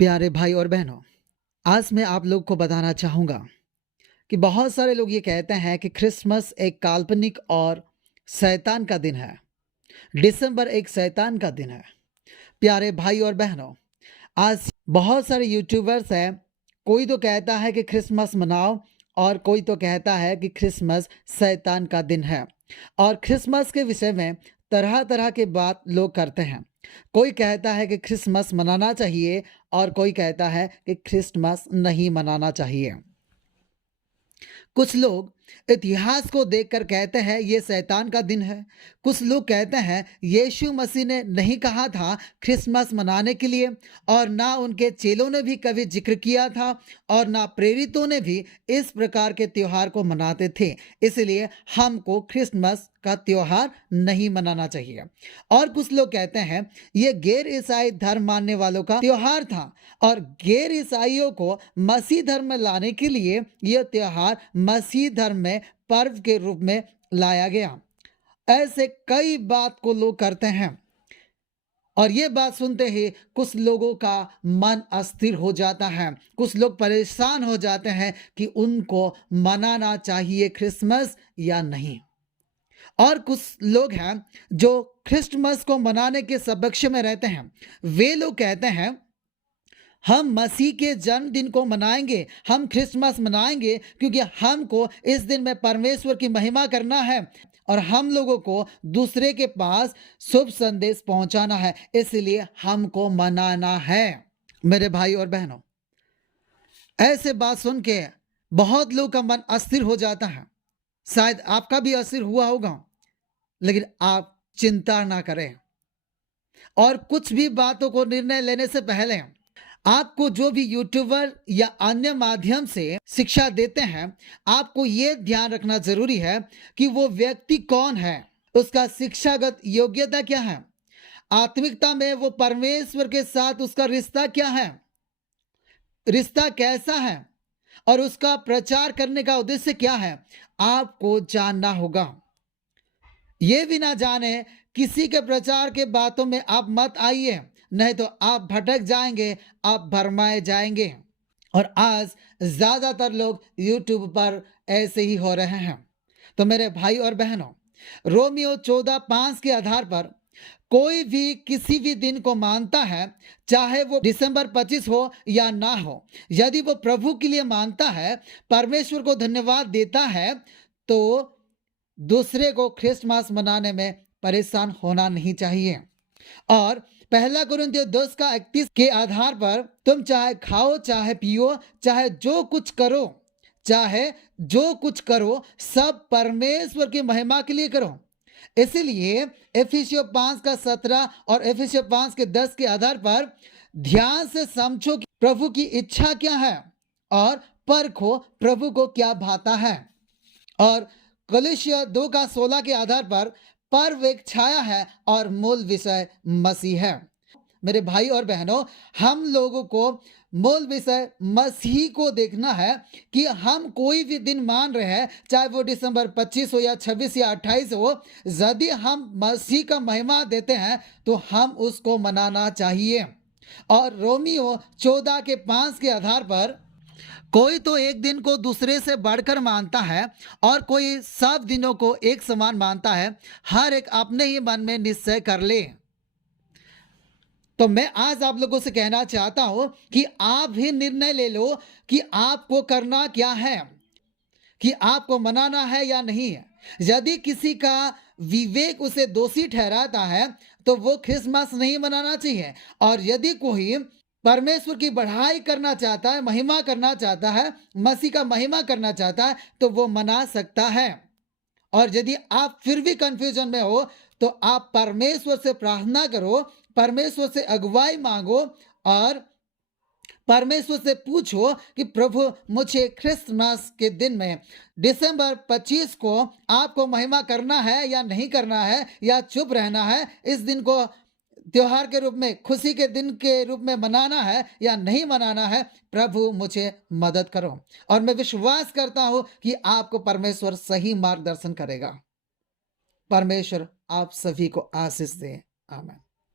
प्यारे भाई और बहनों, आज मैं आप लोग को बताना चाहूँगा कि बहुत सारे लोग ये कहते हैं कि क्रिसमस एक काल्पनिक और शैतान का दिन है। दिसंबर एक शैतान का दिन है। प्यारे भाई और बहनों, आज बहुत सारे यूट्यूबर्स हैं। कोई तो कहता है कि क्रिसमस मनाओ और कोई तो कहता है कि क्रिसमस शैतान का दिन है। और क्रिसमस के विषय में तरह तरह के बात लोग करते हैं। कोई कहता है कि क्रिसमस मनाना चाहिए और कोई कहता है कि क्रिसमस नहीं मनाना चाहिए। कुछ लोग इतिहास को देखकर कहते हैं ये शैतान का दिन है। कुछ लोग कहते हैं यीशु मसीह ने नहीं कहा था क्रिसमस मनाने के लिए, और ना उनके चेलों ने भी कभी जिक्र किया था, और ना प्रेरितों ने भी इस प्रकार के त्योहार को मनाते थे। इसलिए हमको क्रिसमस का त्योहार नहीं मनाना चाहिए। और कुछ लोग कहते हैं ये गैर ईसाई धर्म मानने वालों का त्योहार था, और गैर ईसाइयों को मसीह धर्म में लाने के लिए यह त्योहार मसीह धर्म में पर्व के रूप में लाया गया। ऐसे कई बात को लोग करते हैं, और ये बात सुनते ही कुछ लोगों का मन अस्थिर हो जाता है। कुछ लोग परेशान हो जाते हैं कि उनको मनाना चाहिए क्रिसमस या नहीं। और कुछ लोग हैं जो क्रिसमस को मनाने के सबक्ष में रहते हैं। वे लोग कहते हैं हम मसीह के जन्मदिन को मनाएंगे, हम क्रिसमस मनाएंगे क्योंकि हमको इस दिन में परमेश्वर की महिमा करना है और हम लोगों को दूसरे के पास शुभ संदेश पहुंचाना है, इसलिए हमको मनाना है। मेरे भाई और बहनों, ऐसे बात सुन के बहुत लोग का मन अस्थिर हो जाता है। शायद आपका भी अस्थिर हुआ होगा, लेकिन आप चिंता ना करें। और कुछ भी बातों को निर्णय लेने से पहले आपको जो भी यूट्यूबर या अन्य माध्यम से शिक्षा देते हैं, आपको यह ध्यान रखना जरूरी है कि वो व्यक्ति कौन है, उसका शिक्षागत योग्यता क्या है, आत्मिकता में वो परमेश्वर के साथ उसका रिश्ता क्या है, रिश्ता कैसा है, और उसका प्रचार करने का उद्देश्य क्या है, आपको जानना होगा। ये भी ना जाने किसी के प्रचार के बातों में आप मत आइए, नहीं तो आप भटक जाएंगे, आप भरमाए जाएंगे। और आज ज्यादातर लोग यूट्यूब पर ऐसे ही हो रहे हैं। तो मेरे भाई और बहनों, रोमियो 14:5 के आधार पर कोई भी किसी भी दिन को मानता है, चाहे वो दिसंबर 25 हो या ना हो, यदि वो प्रभु के लिए मानता है, परमेश्वर को धन्यवाद देता है, तो दूसरे को क्रिसमस मनाने में परेशान होना नहीं चाहिए। और पहला कुरिन्थियों 10:31 के आधार पर तुम चाहे खाओ, चाहे पियो, चाहे जो कुछ करो सब परमेश्वर की महिमा के लिए करो। इसलिए एफिसियों 5:17 और एफिसियों 5:10 के आधार पर ध्यान से समझो कि प्रभु की इच्छा क्या है और परखो प्रभु को क्या भाता है। और कलीसिया 2:16 के आधार पर पर्व एक छाया है और मूल विषय मसीह है। मेरे भाई और बहनों, हम लोगों को मूल विषय मसीह को देखना है कि हम कोई भी दिन मान रहे हैं, चाहे वो दिसंबर 25 हो या 26 या 28 हो, यदि हम मसीह का महिमा देते हैं तो हम उसको मनाना चाहिए। और रोमियो 14:5 के आधार पर कोई तो एक दिन को दूसरे से बढ़कर मानता है और कोई सब दिनों को एक समान मानता है। हर एक अपने ही मन में निश्चय कर ले। तो मैं आज आप लोगों से कहना चाहता हूं कि आप भी निर्णय ले लो कि आपको करना क्या है, कि आपको मनाना है या नहीं है। यदि किसी का विवेक उसे दोषी ठहराता है तो वो क्रिसमस नहीं मनाना चाहिए। और यदि कोई परमेश्वर की बढ़ाई करना चाहता है, महिमा करना चाहता है, मसीह का महिमा करना चाहता है, तो वो मना सकता है। और यदि आप फिर भी कंफ्यूजन में हो तो आप परमेश्वर से प्रार्थना करो, परमेश्वर से अगुवाई मांगो और परमेश्वर से पूछो कि प्रभु मुझे क्रिसमस के दिन में दिसंबर 25 को आपको महिमा करना है या नहीं करना है, या चुप रहना है, इस दिन को त्योहार के रूप में, खुशी के दिन के रूप में मनाना है या नहीं मनाना है। प्रभु मुझे मदद करो। और मैं विश्वास करता हूं कि आपको परमेश्वर सही मार्गदर्शन करेगा। परमेश्वर आप सभी को आशीष दे। आमीन।